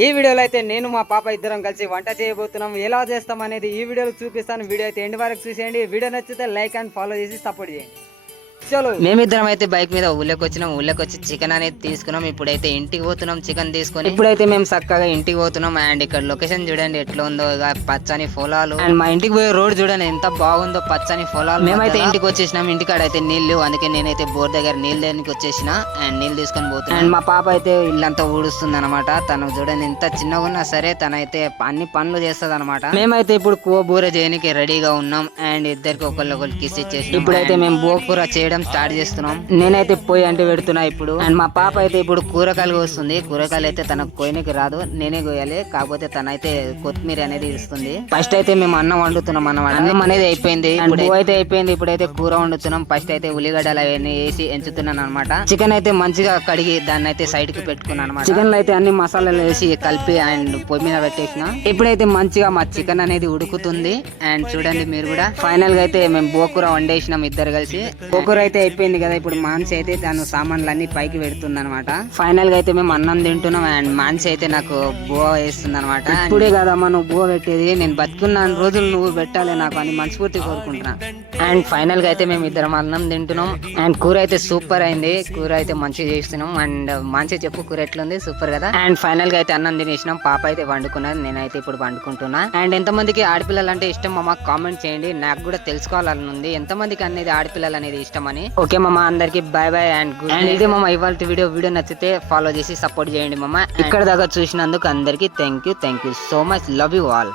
ఈ వీడియోలో అయితే నేను మా పాప ఇద్దరం కలిసి వంట చేయబోతున్నాం. ఎలా చేస్తాం అనేది ఈ వీడియోలో చూపిస్తాను. వీడియో అయితే ఎండ్ వరకు చూసేయండి. వీడియో నచ్చితే లైక్ అండ్ ఫాలో చేసి సపోర్ట్ చేయండి. చలో మేమిద్దరం అయితే బైక్ మీద ఊళ్ళోకి వచ్చినాం. ఊళ్ళోకి వచ్చి చికెన్ అనేది తీసుకున్నాం. ఇప్పుడైతే ఇంటికి పోతున్నాం చికెన్ తీసుకొని. ఇప్పుడైతే మేము చక్కగా ఇంటికి పోతున్నాం. అండ్ ఇక్కడ లొకేషన్ చూడండి ఎట్లా ఉందో, పచ్చని పొలాలు. అండ్ మా ఇంటికి పోయే రోడ్ చూడండి ఎంత బాగుందో, పచ్చని పొలాలు. మేమైతే ఇంటికి వచ్చేసినాం. ఇంటికాడ అయితే నీళ్లు, అందుకే నేనైతే బోర్ దగ్గర నీళ్ళు దేనికి వచ్చేసిన అండ్ నీళ్ళు తీసుకొని పోతున్నాను. అండ్ మా పాప అయితే ఇల్లంతా ఊడుస్తుంది అనమాట. తను చూడండి ఎంత చిన్నగా ఉన్నా సరే తనైతే అన్ని పనులు చేస్తుంది అనమాట. మేమైతే ఇప్పుడు బూర చేయడానికి రెడీగా ఉన్నాం. అండ్ ఇద్దరికి ఒకళ్ళు కిస్ ఇచ్చేసి ఇప్పుడైతే మేము బోకూర చేయడం స్టార్ట్ చేస్తున్నాం. నేనైతే పోయి అంటే పెడుతున్నా ఇప్పుడు. అండ్ మా పాప అయితే ఇప్పుడు కూరగాయలు వస్తుంది. కూరగాయలు అయితే తనకు కోయనికి రాదు, నేనే కోయాలి. కాకపోతే తనైతే కొత్తిమీర అనేది ఇస్తుంది. ఫస్ట్ అయితే మేము అన్నం వండుతున్నాం అన్నమాట. అన్నం అనేది అయిపోయింది, ఇప్పుడు అయితే అయిపోయింది. ఇప్పుడైతే కూర వండుతున్నాం. ఫస్ట్ అయితే ఉల్లిగడ్డలు అవన్నీ వేసి ఎంచుతున్నాను అనమాట. చికెన్ అయితే మంచిగా కడిగి దాన్ని అయితే సైడ్ కి పెట్టుకున్నాను అనమాట. చికెన్ లో అయితే అన్ని మసాలాలు వేసి కలిపి అండ్ పొయ్యి మీద పెట్టేసిన. ఇప్పుడైతే మంచిగా మా చికెన్ అనేది ఉడుకుతుంది. అండ్ చూడండి మీరు కూడా. ఫైనల్ గా అయితే మేము బోకూర వండేసినాం ఇద్దరు కలిసి. బోకూర అయితే అయిపోయింది కదా. ఇప్పుడు మాన్సి అయితే దాని సామాన్లు అన్ని పైకి పెడుతుంది అనమాట. ఫైనల్ గా అయితే మేము అన్నం తింటున్నాం. అండ్ మాన్సి అయితే నాకు బువ్వ వేస్తుంది అనమాట. ఇప్పుడే కదమ్మా నువ్వు బువ్వ పెట్టేది, నేను బతుకున్న రోజులు నువ్వు పెట్టాలి నాకు అని మనస్ఫూర్తి కోరుకుంటున్నా. అండ్ ఫైనల్ గా అయితే మేము ఇద్దరం అన్నం తింటున్నాం. అండ్ కూర అయితే సూపర్ అయింది. కూర అయితే మంచిగా చేస్తున్నాం. అండ్ మంచిగా చెప్పు కూర ఎట్లుంది, సూపర్ కదా. అండ్ ఫైనల్ గా అయితే అన్నం తినేసినాం. పాప అయితే వండుకున్నది, నేనైతే ఇప్పుడు వండుకుంటున్నా. అండ్ ఎంతమందికి ఆడపిల్లలు అంటే ఇష్టం మామ కామెంట్ చేయండి, నాకు కూడా తెలుసుకోవాలని ఉంది ఎంతమందికి అనేది ఆడపిల్లలు అనేది ఇష్టం అని. ఓకే మామ, అందరికి bye bye and good. And ఇది మామ ఇవాళ వీడియో నచ్చితే ఫాలో చేసి సపోర్ట్ చేయండి మామ. ఇక్కడ దాకా చూసినందుకు అందరికి thank you so much. Love you all.